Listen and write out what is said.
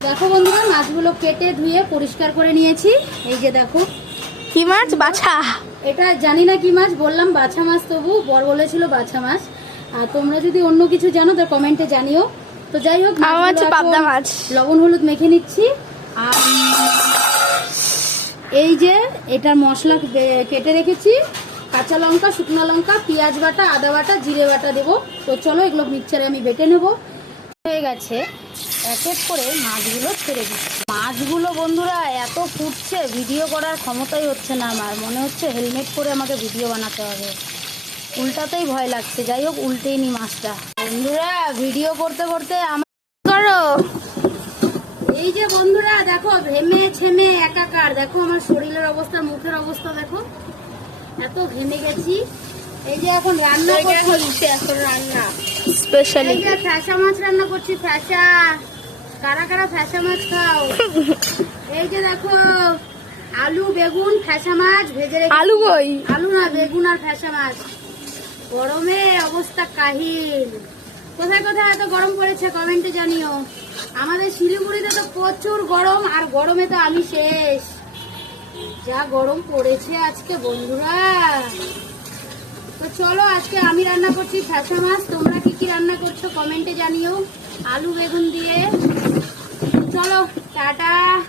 দেখো বন্ধুরা, মাছগুলো কেটে ধুয়ে পরিষ্কার করে নিয়েছি। এই যে দেখো, কি মাছ? বাছা। এটা জানি না কি মাছ, বললাম বাছা মাছ, তবু বর বলেছিল বাছা মাছ। আর তোমরা যদি অন্য কিছু জানো তো কমেন্টে জানিও। তো যাই হোক, আমার হচ্ছে পাবদা মাছ। লবণ হলুদ মেখে নিচ্ছি। আর এই যে এটার মশলা কেটে রেখেছি, কাঁচা লঙ্কা, শুকনো লঙ্কা, পেঁয়াজ বাটা, আদা বাটা, জিরে বাটা দেবো। তো চলো এগুলো মিক্সচারে আমি বেটে নেবো। হয়ে গেছে, এক এক করে মাছগুলো ছেড়ে দিচ্ছি। মাছগুলো বন্ধুরা এত ফুটছে, ভিডিও করার ক্ষমতাই হচ্ছে না আমার। মনে হচ্ছে হেলমেট পরে আমাকে ভিডিও বানাতে হবে, উল্টাতেই ভয় লাগছে। যাই হোক, উল্টেই নি মাছটা। বন্ধুরা ভিডিও করতে করতে আমার করো। এই যে বন্ধুরা দেখো, ঘেমে ছেমে একাকার। দেখো আমার শরীরের অবস্থা, মুখের অবস্থা দেখো, এত ঘেমে গেছি। এই যে এখন রান্না করছি, এখন রান্না স্পেশালি এই যে ফ্যাসা মাছ রান্না করছি। ফ্যাসা, কারা কারা ফ্যাসা মাছ খাও? এই যে দেখো, আলু বেগুন ফ্যাসা মাছ ভেজে রেখেছি। আলু কই? আলু না, বেগুন আর ফ্যাসা মাছ। গরমে অবস্থা কাহিল। কোথায় কোথায় এত গরম পড়েছে কমেন্টে জানিও। আমাদের শিলিগুড়িতে তো প্রচুর গরম, আর গরমে তো আমি শেষ। যা গরম পড়েছে আজকে বন্ধুরা। তো চলো, আজকে আমি রান্না করছি ফ্যাসা মাছ। তোমরা কি কি রান্না করছো কমেন্টে জানিও, আলু বেগুন দিয়ে। চলো টাটা।